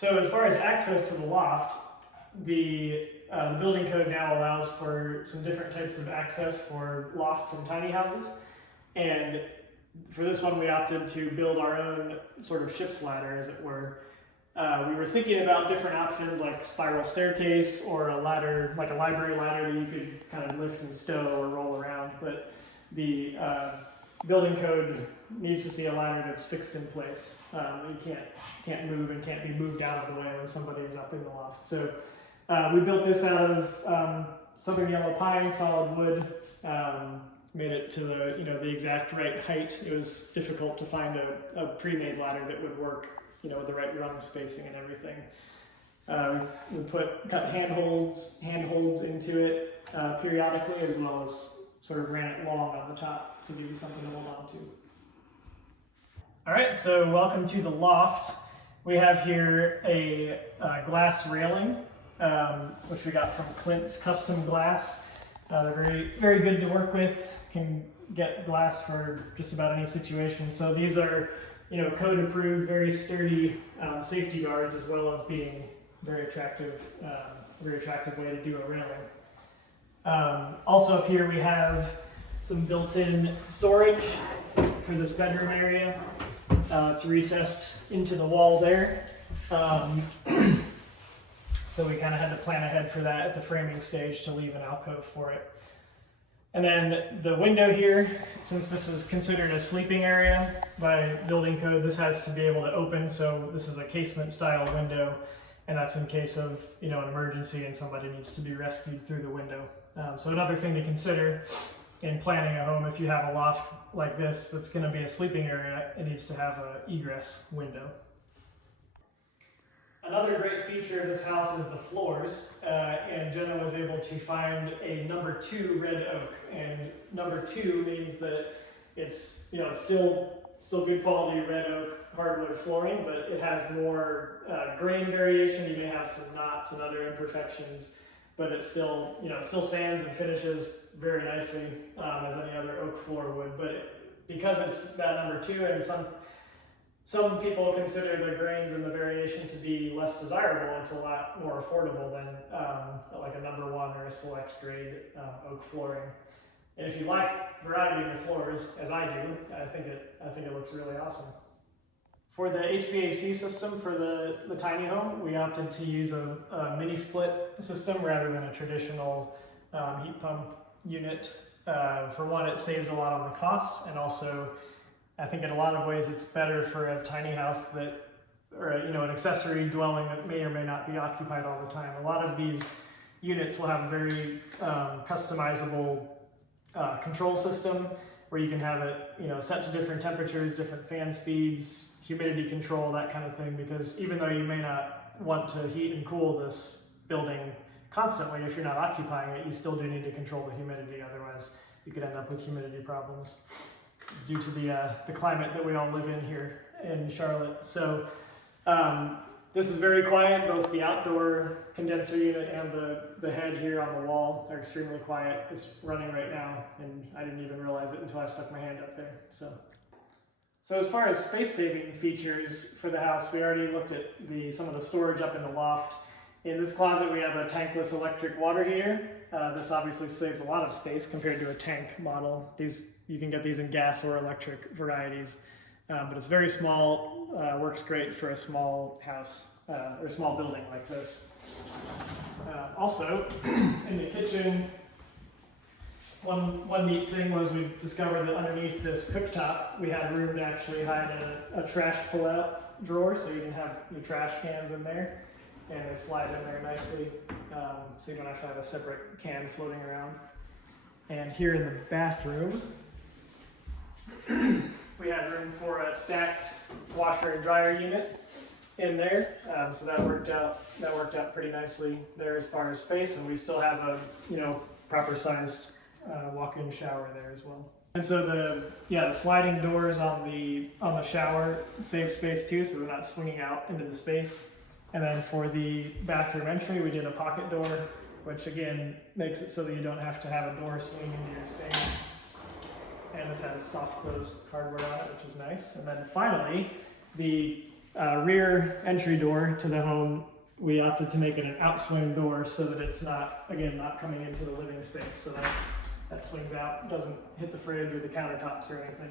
So as far as access to the loft, the building code now allows for some different types of access for lofts and tiny houses. And for this one, we opted to build our own sort of ship's ladder, as it were. We were thinking about different options like spiral staircase or a ladder, like a library ladder that you could kind of lift and stow or roll around. But the building code needs to see a ladder that's fixed in place. You can't move and can't be moved out of the way when somebody is up in the loft. So we built this out of southern yellow pine, solid wood. Made it to the exact right height. It was difficult to find a pre-made ladder that would work, with the right rung spacing and everything. We cut handholds into it periodically, as well as sort of ran it long on the top to give you something to hold on to. All right, so welcome to the loft. We have here a glass railing, which we got from Clint's Custom Glass. They're very, very good to work with. Can get glass for just about any situation. So these are, code approved, very sturdy safety guards, as well as being very attractive way to do a railing. Also up here we have some built-in storage for this bedroom area. It's recessed into the wall there. So we kind of had to plan ahead for that at the framing stage to leave an alcove for it. And then the window here, since this is considered a sleeping area by building code, this has to be able to open. So this is a casement style window, and that's in case of an emergency and somebody needs to be rescued through the window. So another thing to consider in planning a home, if you have a loft like this that's going to be a sleeping area, it needs to have an egress window. Another great feature of this house is the floors, and Jenna was able to find a number 2 red oak, and number 2 means that it's still good quality red oak hardwood flooring, but it has more grain variation. You may have some knots and other imperfections, but it still sands and finishes very nicely as any other oak floor would. But because it's that number 2, and some people consider the grains and the variation to be less desirable, it's a lot more affordable than like a number 1 or a select grade oak flooring. And if you like variety in your floors, as I do, I think it looks really awesome. For the HVAC system for the tiny home, we opted to use a mini split system rather than a traditional heat pump unit. For one, it saves a lot on the cost, and also I think in a lot of ways it's better for a tiny house or an accessory dwelling that may or may not be occupied all the time. A lot of these units will have a very customizable control system where you can have it set to different temperatures, different fan speeds, humidity control, that kind of thing, because even though you may not want to heat and cool this building constantly, if you're not occupying it, you still do need to control the humidity, otherwise you could end up with humidity problems due to the climate that we all live in here in Charlotte. So this is very quiet. Both the outdoor condenser unit and the head here on the wall are extremely quiet. It's running right now, and I didn't even realize it until I stuck my hand up there. So as far as space-saving features for the house, we already looked at some of the storage up in the loft. In this closet, we have a tankless electric water heater. This obviously saves a lot of space compared to a tank model. You can get these in gas or electric varieties, but it's very small, works great for a small house or a small building like this. Also, in the kitchen, one neat thing was we discovered that underneath this cooktop, we had room to actually hide a trash pull-out drawer, so you can have your trash cans in there, and they slide in there nicely, so you don't have to have a separate can floating around. And here in the bathroom, we had room for a stacked washer and dryer unit in there, so that worked out pretty nicely there as far as space, and we still have a proper sized walk-in shower there as well. And so the sliding doors on the shower save space too, so they're not swinging out into the space. And then for the bathroom entry, we did a pocket door, which again makes it so that you don't have to have a door swinging into your space. And this has soft closed hardware on it, which is nice. And then finally, the rear entry door to the home, we opted to make it an outswing door so that it's not, again, not coming into the living space. So that swings out, doesn't hit the fridge or the countertops or anything.